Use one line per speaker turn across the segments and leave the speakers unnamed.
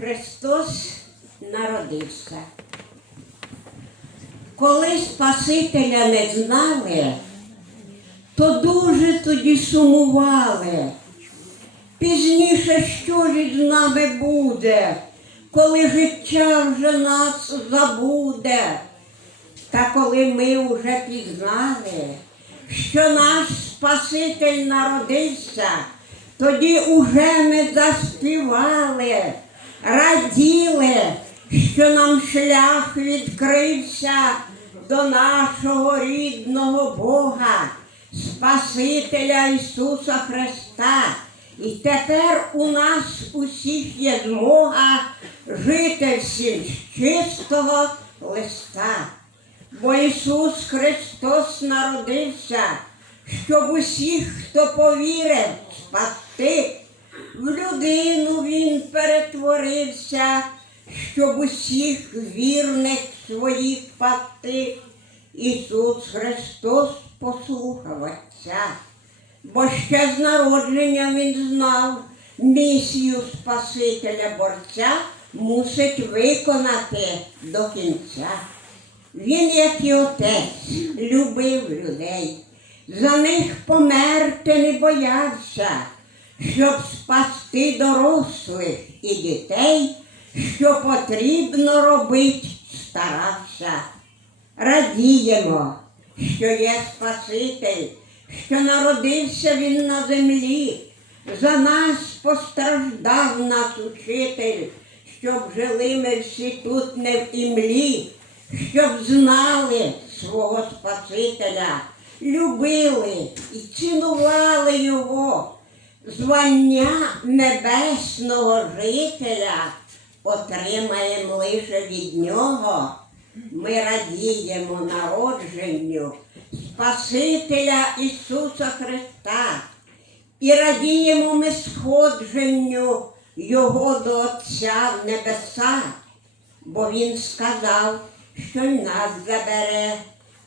Христос народився. Коли Спасителя не знали, то дуже тоді сумували. Пізніше що ж з нами буде, коли життя вже нас забуде? Та коли ми вже пізнали, що наш Спаситель народився, тоді уже ми заспівали, раділи, що нам шлях відкрився до нашого рідного Бога, Спасителя Ісуса Христа. І тепер у нас усіх є змога жити всім з чистого листа. Бо Ісус Христос народився, щоб усіх, хто повірив, спасти. Людину Він перетворився, щоб усіх вірних своїх спасти. Ісус Христос послухав Отця, бо ще з народження Він знав місію Спасителя борця мусить виконати до кінця. Він, як і отець, любив людей, за них померти не боявся, щоб спасти дорослих і дітей, що потрібно робить, старався. Радіємо, що є Спаситель, що народився він на землі, за нас постраждав наш учитель, щоб жили ми всі тут не в імлі, щоб знали свого Спасителя, любили і цінували його. Звання небесного жителя отримаємо лише від нього. Ми радіємо народженню Спасителя Ісуса Христа. І радіємо ми сходженню Його до Отця в небеса, бо Він сказав, що й нас забере.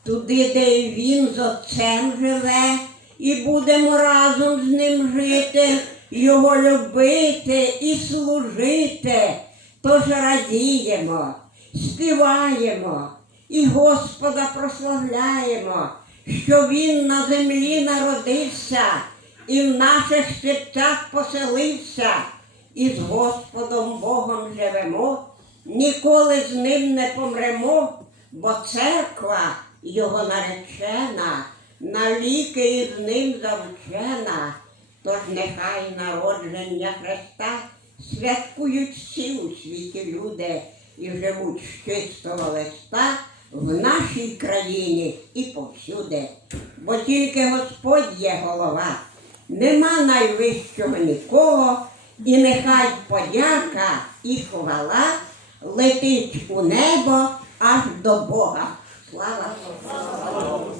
Туди, де й Він з Отцем живе, і будемо разом з ним жити, Його любити і служити. Тож радіємо, співаємо і Господа прославляємо, що Він на землі народився і в наших серцях поселився, і з Господом Богом живемо, ніколи з ним не помремо, бо церква його наречена, навіки із ним заручена. Тож нехай народження Христа святкують всі у світі люди і живуть з чистого листа в нашій країні і повсюди. Бо тільки Господь є голова, нема найвищого нікого, і нехай подяка і хвала летить у небо аж до Бога. Слава Богу!